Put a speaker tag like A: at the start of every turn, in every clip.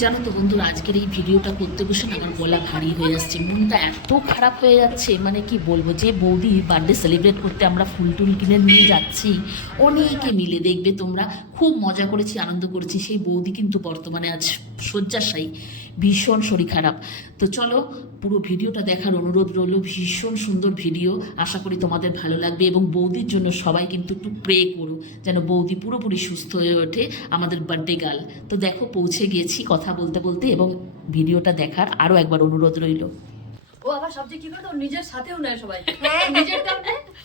A: জানো তো বন্ধুরা, আজকের এই ভিডিওটা করতে বসে আমার গলা ভারী হয়ে যাচ্ছে, মনটা এত খারাপ হয়ে যাচ্ছে। মানে কি বলব, যে বৌদি বার্থডে সেলিব্রেট করতে আমরা ফুল টুল কিনে নিয়ে যাচ্ছি, অনেকে মিলে দেখবে তোমরা। খুব মজা করেছি, আনন্দ করেছি, সেই বৌদি কিন্তু বর্তমানে আজ শয্যাশায়ী। ভীষণ শরীর খারাপ। তো চলো পুরো ভিডিওটা দেখার অনুরোধ রইল ভীষণ সুন্দর ভিডিও। আশা করি তোমাদের ভালো লাগবে এবং বৌদির জন্য সবাই কিন্তু একটু প্রে করো যেন বৌদি পুরোপুরি সুস্থ হয়ে ওঠে আমাদের বার্থডে গার্ল তো দেখো পৌঁছে গিয়েছি কথা বলতে বলতে এবং ভিডিওটা দেখার আরও একবার অনুরোধ রইল।
B: ও আবার সবচেয়ে কি করে তো নিজের সাথেও নেয় সবাই।
C: হ্যাঁ।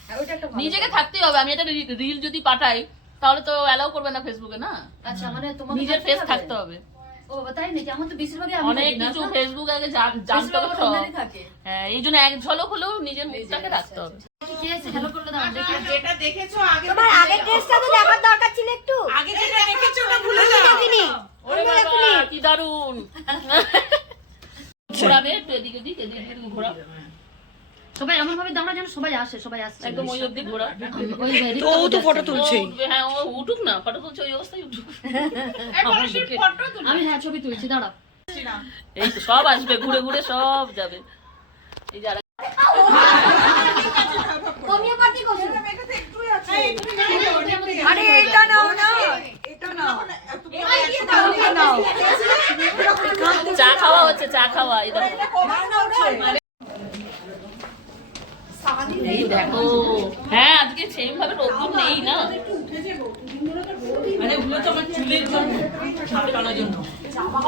B: ভালো
C: নিজেকে থাকতেই হবে। আমি একটা রিল যদি পাঠাই তাহলে তো অ্যালাউ করবে না ফেসবুকে না?
B: আচ্ছা মানে তোমার
C: নিজের ফেস থাকতে হবে।
B: ও বাবা তাই নাকি? আমার তো বেশিরভাগই আমি
C: অনেক কিছু ফেসবুক আগে জানতে হ্যাঁ এই জন্য এক ঝলক হলেও নিজের মুখটাকে রাখতে হবে।
B: কি কে আছে হ্যালো করলে দাও দেখি।
D: যেটা দেখেছ আগে
E: তোমার আগের ড্রেসটা তো দেখার দরকার ছিল একটু।
D: আগে যেটা দেখেছ ওটা ভুলে যাও।
C: ওরে বাবা কি দারুণ ঘোরাবে একটু এদিকে এদিকে
B: সবাই এমন ভাবে দাঁড়া যেন সবাই আসে সবাই আসছে।
C: একদম ওই অব্দি ঘোরা।
B: ওই
D: তো ও তো ফটো তুলছেই।
C: ও, হ্যাঁ ও উঠুক না ফটো তুলছে ওই অবস্থায় উঠুক।
B: আমি হ্যাঁ ছবি তুলছি দাঁড়া।
C: এই তো সব আসবে ঘুরে ঘুরে সব যাবে। এই যারা
E: আরে এটা নাও না
D: এটা নাও।
E: দাও
C: চা খাওয়া হচ্ছে চা খাওয়া দেখো। হ্যাঁ আজকে সেম ভাবে রোদ্দুর নেই না।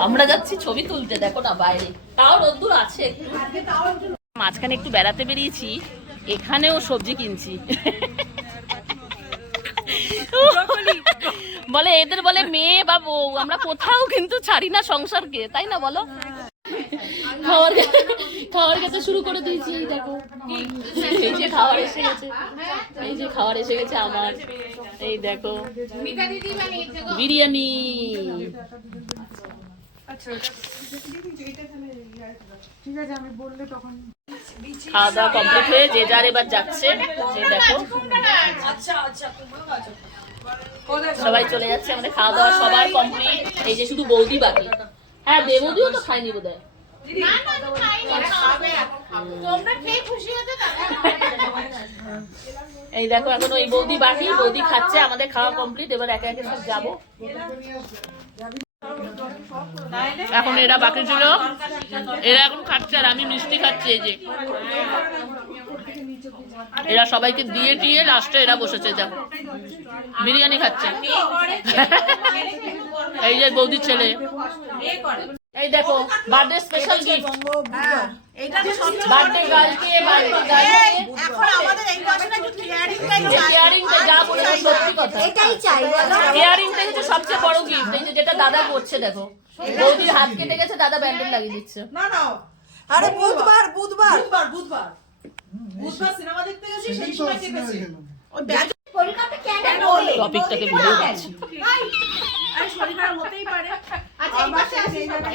C: আমরা যাচ্ছি ছবি তুলতে দেখো না বাইরে। তাও রোদ্দুর আছে মাঝখানে একটু বেড়াতে বেরিয়েছি এখানেও সবজি কিনছি। বলে এদের বলে মেয়ে বা বউ আমরা কোথাও কিন্তু ছাড়ি না সংসারকে তাই না বলো? খেতে খাবার খেতে শুরু করে দিয়েছি দেখো। এই যে খাবার এসে গেছে। এই যে খাবার এসে গেছে আমার। এই দেখো। বিরিয়ানি। খাওয়া দাওয়া কমপ্লিট হয়ে যে যার এবার যাচ্ছে এই দেখো। সবাই চলে যাচ্ছে, আমাদের খাওয়া দাওয়া সবার কমপ্লিট। এই যে শুধু বৌদি বাকি। হ্যাঁ দেবৌদিও তো খায়নি বোধ হয় এই দেখো এখন ওই বৌদি বাকি বৌদি খাচ্ছে আমাদের খাওয়া কমপ্লিট এবার একে একে সব যাব। এখন এরা বাকি ছিল। এরা এখন খাচ্ছে আর আমি মিষ্টি খাচ্ছি এই যে। এরা সবাইকে দিয়ে দিয়ে লাস্টে এরা বসেছে দেখো বিরিয়ানি খাচ্ছে। এই যে বৌদির ছেলে। এই দেখো বার্থডে স্পেশাল গিফট
D: এটা তো সব
C: বার্থডে গার্লকে বার্থডে গার্লকে
D: এখন আমাদের এই বছর একটু কেয়ারিংটাই
C: কেয়ারিংটা যা বলেছে সত্যি কথা।
E: এটাই চাই
C: কেয়ারিংটা হচ্ছে সবচেয়ে বড় গিফট এই যে যেটা দাদা করছে দেখো। বৌদির হাত কেটে গেছে দাদা ব্যান্ডেজ লাগিয়ে দিচ্ছে।
D: না না। আরে বুধবার বুধবার। বুধবার বুধবার। বুধবার সিনেমা দেখতে গেছি সেই সময় কেটেছে। ওই ব্যাগ
E: কলকাতা কেন
C: টপিকটাকে ভিডিও করছি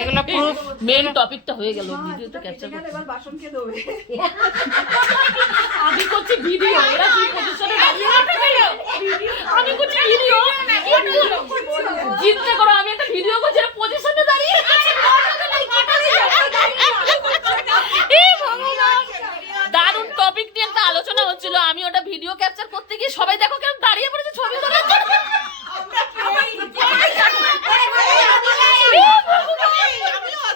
C: এগুলো পুরো মেন টপিকটা হয়ে গেল ভিডিওতে ক্যাপচার করতে
D: এবার বাসন দেবে
C: আমি করছি ভিডিও এরা কি পজিশনে আমি করছি ভিডিও জিততে করো আমি একটা ভিডিও করছি এরা পজিশনে দাঁড়িয়ে আছে। এ ভগবান দারুণ টপিক নিয়ে একটা আলোচনা হচ্ছিল আমি ওটা ভিডিও ক্যাপচার করতে গিয়ে সবাই দেখো কেন দাঁড়িয়ে পড়েছে ছবি তোলার জন্য এ ভগবান!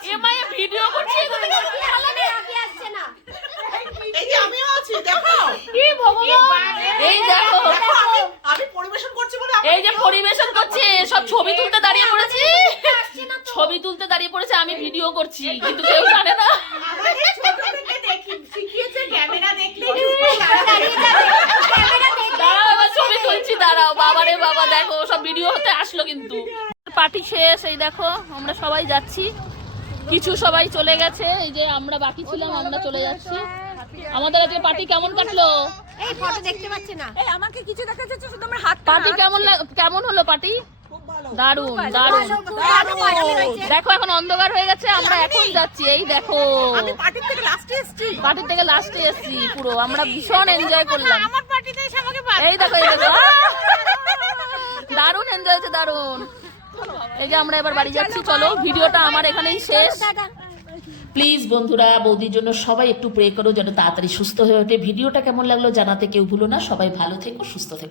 C: এ মায়ে ভিডিও করছি
D: এই যে আমিও আছি দেখো
C: ভগবান? এই দেখো।
D: দেখো আমি আমি পরিবেশন করছি বলে
C: এই যে পরিবেশন করছে সব ছবি তুলতে দাঁড়িয়ে পড়েছে। ছবি তুলতে দাঁড়িয়ে পড়েছে আমি ভিডিও করছি কিন্তু কেউ জানে না।
D: আমাকে ছোট থেকে দেখি শিখিয়েছে ক্যামেরা দেখলে
C: দাঁড়াও এবার ছবি তুলছি দাঁড়াও বাবারে বাবা দেখো সব ভিডিও হতে আসলো কিন্তু। পার্টি শেষ এই দেখো আমরা সবাই যাচ্ছি। কিছু সবাই চলে গেছে। এই যে আমরা বাকি ছিলাম আমরা চলে যাচ্ছি। আমাদের আজকে পার্টি কেমন কাটলো?
E: এই ফটো দেখতে পাচ্ছি না।
D: এই আমাকে কিছু দেখা যাচ্ছে শুধু আমার হাত
C: পার্টি কেমন লাগ- কেমন হলো পার্টি?
D: খুব ভালো।
C: দারুণ। দারুণ। দেখো এখন অন্ধকার হয়ে গেছে আমরা এখন যাচ্ছি। এই দেখো।
D: পার্টির থেকে লাস্টে এসেছি।
C: পার্টি থেকে লাস্টে এসেছি পুরো। আমরা ভীষণ এনজয় করলাম।
D: আমার পার্টিতে এসে আমাকে
C: এই দেখো এই দেখো। দারুণ এনজয় হয়েছে দারুণ।
E: এই যে আমরা এবার বাড়ি যাচ্ছি, চলো, ভিডিওটা আমার এখানেই শেষ।
C: প্লিজ বন্ধুরা, বৌদির জন্য সবাই একটু প্রে করো, যেন তাড়াতাড়ি সুস্থ হয়ে ওঠে। ভিডিওটা কেমন লাগল জানাতে কেউ ভুলো না। সবাই ভালো থেকো, সুস্থ থেকো।